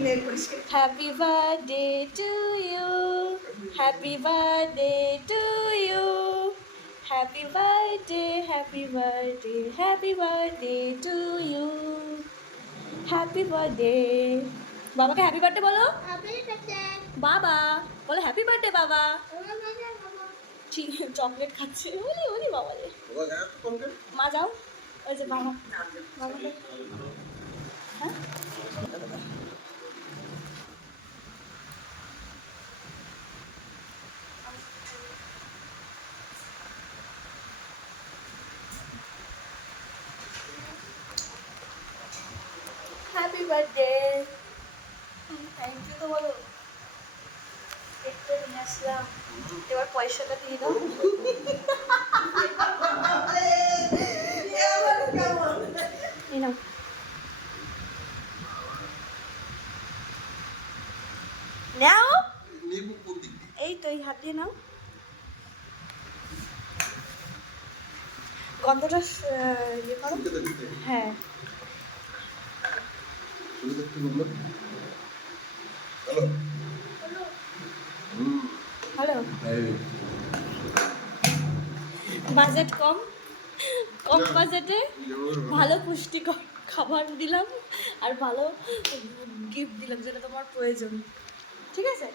Happy birthday to you. Happy birthday to you. Happy birthday, happy birthday, happy birthday to you. Happy birthday. বাবাকে happy birthday বলো। বাবা বলো happy birthday বাবা। Chocolate খাচ্ছে ওলি ওলি বাবা রে। মা যাও ওই যে বাবা বাবা হ্যাঁ হ্যাপি বার্থডে। থ্যাংক ইউ তো বলো। কেকটা নিয়ে আসলাম, এবার পয়সাটা দিয়ে দাও। এই নাও। নাও এই তো এই হাত দিয়ে নাও। গন্ধটা ইয়ে করো। হ্যাঁ হ্যালো। বাজেট কম, কম বাজেটে ভালো পুষ্টিকর খাবার দিলাম আর ভালো গিফট দিলাম যেটা তোমার প্রয়োজন। ঠিক আছে।